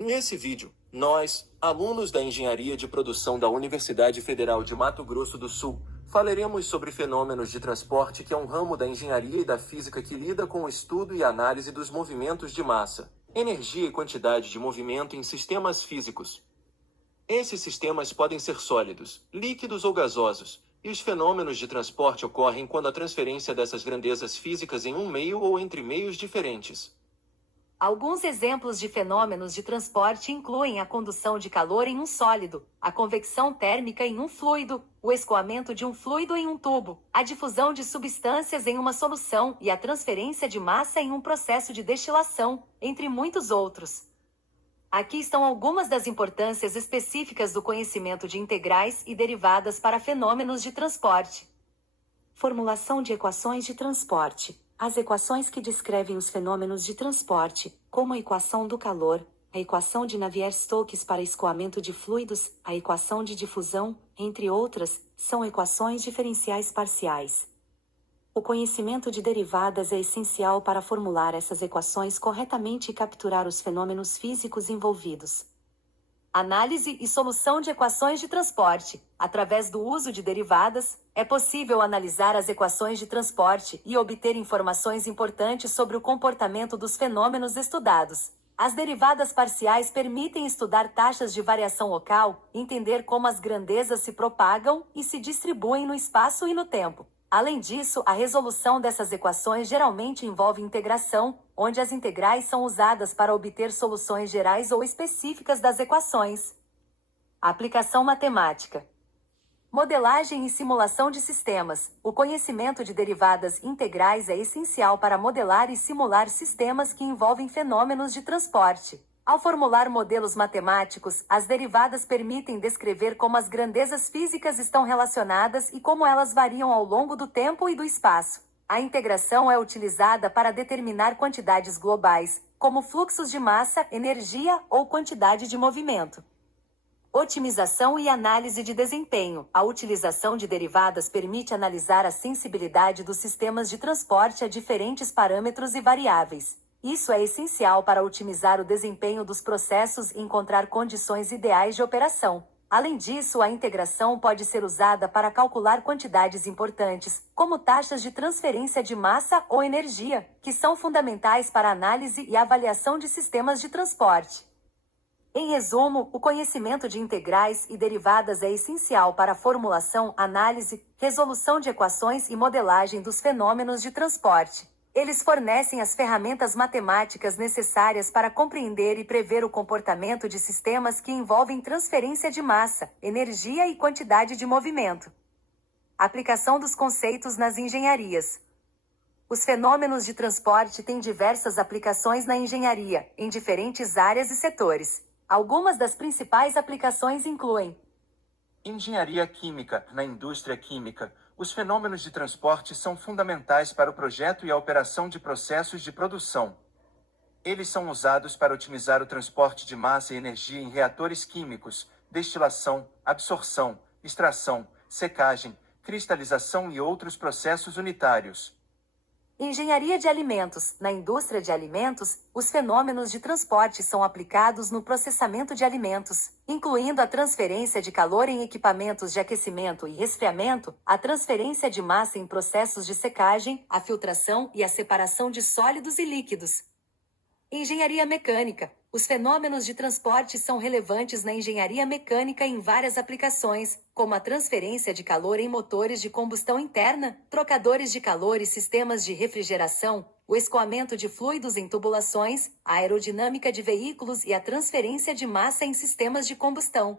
Nesse vídeo, nós, alunos da Engenharia de Produção da Universidade Federal de Mato Grosso do Sul, falaremos sobre fenômenos de transporte, que é um ramo da engenharia e da física que lida com o estudo e análise dos movimentos de massa, energia e quantidade de movimento em sistemas físicos. Esses sistemas podem ser sólidos, líquidos ou gasosos, e os fenômenos de transporte ocorrem quando a transferência dessas grandezas físicas em um meio ou entre meios diferentes. Alguns exemplos de fenômenos de transporte incluem a condução de calor em um sólido, a convecção térmica em um fluido, o escoamento de um fluido em um tubo, a difusão de substâncias em uma solução e a transferência de massa em um processo de destilação, entre muitos outros. Aqui estão algumas das importâncias específicas do conhecimento de integrais e derivadas para fenômenos de transporte. Formulação de equações de transporte. As equações que descrevem os fenômenos de transporte, como a equação do calor, a equação de Navier-Stokes para escoamento de fluidos, a equação de difusão, entre outras, são equações diferenciais parciais. O conhecimento de derivadas é essencial para formular essas equações corretamente e capturar os fenômenos físicos envolvidos. Análise e solução de equações de transporte. Através do uso de derivadas, é possível analisar as equações de transporte e obter informações importantes sobre o comportamento dos fenômenos estudados. As derivadas parciais permitem estudar taxas de variação local, entender como as grandezas se propagam e se distribuem no espaço e no tempo. Além disso, a resolução dessas equações geralmente envolve integração, onde as integrais são usadas para obter soluções gerais ou específicas das equações. Aplicação matemática. Modelagem e simulação de sistemas. O conhecimento de derivadas integrais é essencial para modelar e simular sistemas que envolvem fenômenos de transporte. Ao formular modelos matemáticos, as derivadas permitem descrever como as grandezas físicas estão relacionadas e como elas variam ao longo do tempo e do espaço. A integração é utilizada para determinar quantidades globais, como fluxos de massa, energia ou quantidade de movimento. Otimização e análise de desempenho. A utilização de derivadas permite analisar a sensibilidade dos sistemas de transporte a diferentes parâmetros e variáveis. Isso é essencial para otimizar o desempenho dos processos e encontrar condições ideais de operação. Além disso, a integração pode ser usada para calcular quantidades importantes, como taxas de transferência de massa ou energia, que são fundamentais para a análise e avaliação de sistemas de transporte. Em resumo, o conhecimento de integrais e derivadas é essencial para a formulação, análise, resolução de equações e modelagem dos fenômenos de transporte. Eles fornecem as ferramentas matemáticas necessárias para compreender e prever o comportamento de sistemas que envolvem transferência de massa, energia e quantidade de movimento. Aplicação dos conceitos nas engenharias. Os fenômenos de transporte têm diversas aplicações na engenharia, em diferentes áreas e setores. Algumas das principais aplicações incluem: engenharia química. Na indústria química, os fenômenos de transporte são fundamentais para o projeto e a operação de processos de produção. Eles são usados para otimizar o transporte de massa e energia em reatores químicos, destilação, absorção, extração, secagem, cristalização e outros processos unitários. engenharia de alimentos. Na indústria de alimentos, os fenômenos de transporte são aplicados no processamento de alimentos, incluindo a transferência de calor em equipamentos de aquecimento e resfriamento, a transferência de massa em processos de secagem, a filtração e a separação de sólidos e líquidos. Engenharia mecânica. Os fenômenos de transporte são relevantes na engenharia mecânica em várias aplicações, como a transferência de calor em motores de combustão interna, trocadores de calor e sistemas de refrigeração, o escoamento de fluidos em tubulações, a aerodinâmica de veículos e a transferência de massa em sistemas de combustão.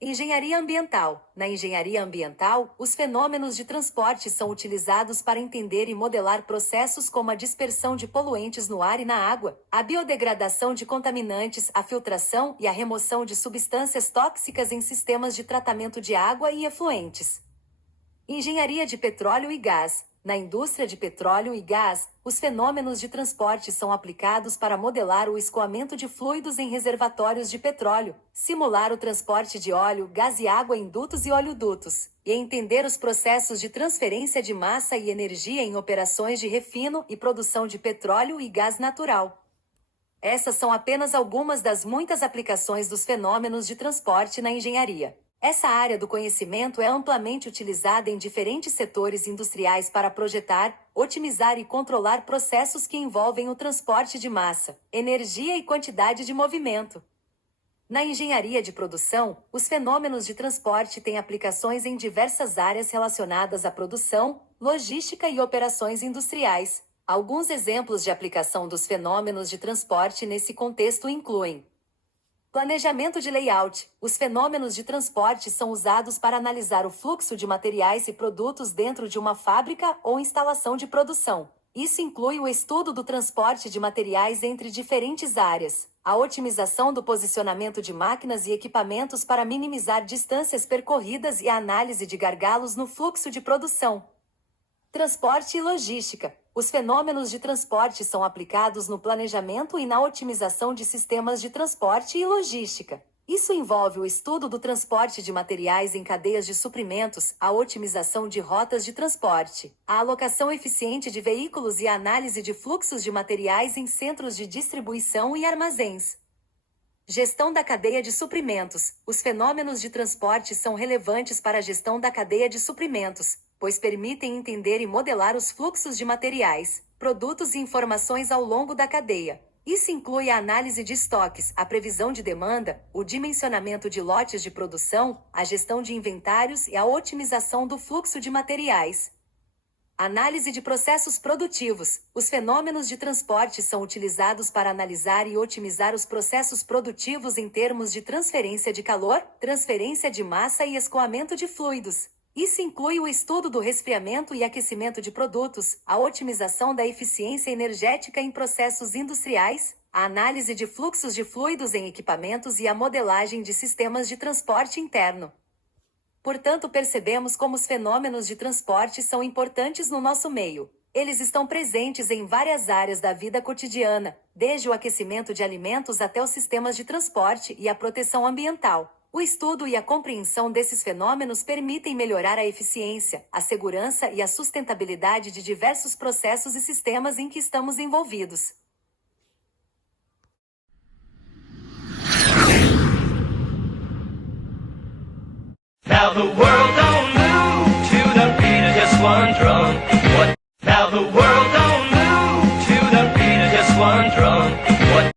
Engenharia ambiental. Na engenharia ambiental, os fenômenos de transporte são utilizados para entender e modelar processos como a dispersão de poluentes no ar e na água, a biodegradação de contaminantes, a filtração e a remoção de substâncias tóxicas em sistemas de tratamento de água e efluentes. Engenharia de petróleo e gás. Na indústria de petróleo e gás, os fenômenos de transporte são aplicados para modelar o escoamento de fluidos em reservatórios de petróleo, simular o transporte de óleo, gás e água em dutos e oleodutos, e entender os processos de transferência de massa e energia em operações de refino e produção de petróleo e gás natural. Essas são apenas algumas das muitas aplicações dos fenômenos de transporte na engenharia. Essa área do conhecimento é amplamente utilizada em diferentes setores industriais para projetar, otimizar e controlar processos que envolvem o transporte de massa, energia e quantidade de movimento. Na engenharia de produção, os fenômenos de transporte têm aplicações em diversas áreas relacionadas à produção, logística e operações industriais. Alguns exemplos de aplicação dos fenômenos de transporte nesse contexto incluem: planejamento de layout. Os fenômenos de transporte são usados para analisar o fluxo de materiais e produtos dentro de uma fábrica ou instalação de produção. Isso inclui o estudo do transporte de materiais entre diferentes áreas, a otimização do posicionamento de máquinas e equipamentos para minimizar distâncias percorridas e a análise de gargalos no fluxo de produção. Transporte e logística. Os fenômenos de transporte são aplicados no planejamento e na otimização de sistemas de transporte e logística. Isso envolve o estudo do transporte de materiais em cadeias de suprimentos, a otimização de rotas de transporte, a alocação eficiente de veículos e a análise de fluxos de materiais em centros de distribuição e armazéns. Gestão da cadeia de suprimentos. Os fenômenos de transporte são relevantes para a gestão da cadeia de suprimentos, pois permitem entender e modelar os fluxos de materiais, produtos e informações ao longo da cadeia. Isso inclui a análise de estoques, a previsão de demanda, o dimensionamento de lotes de produção, a gestão de inventários e a otimização do fluxo de materiais. Análise de processos produtivos. Os fenômenos de transporte são utilizados para analisar e otimizar os processos produtivos em termos de transferência de calor, transferência de massa e escoamento de fluidos. Isso inclui o estudo do resfriamento e aquecimento de produtos, a otimização da eficiência energética em processos industriais, a análise de fluxos de fluidos em equipamentos e a modelagem de sistemas de transporte interno. Portanto, percebemos como os fenômenos de transporte são importantes no nosso meio. Eles estão presentes em várias áreas da vida cotidiana, desde o aquecimento de alimentos até os sistemas de transporte e a proteção ambiental. O estudo e a compreensão desses fenômenos permitem melhorar a eficiência, a segurança e a sustentabilidade de diversos processos e sistemas em que estamos envolvidos. Now the world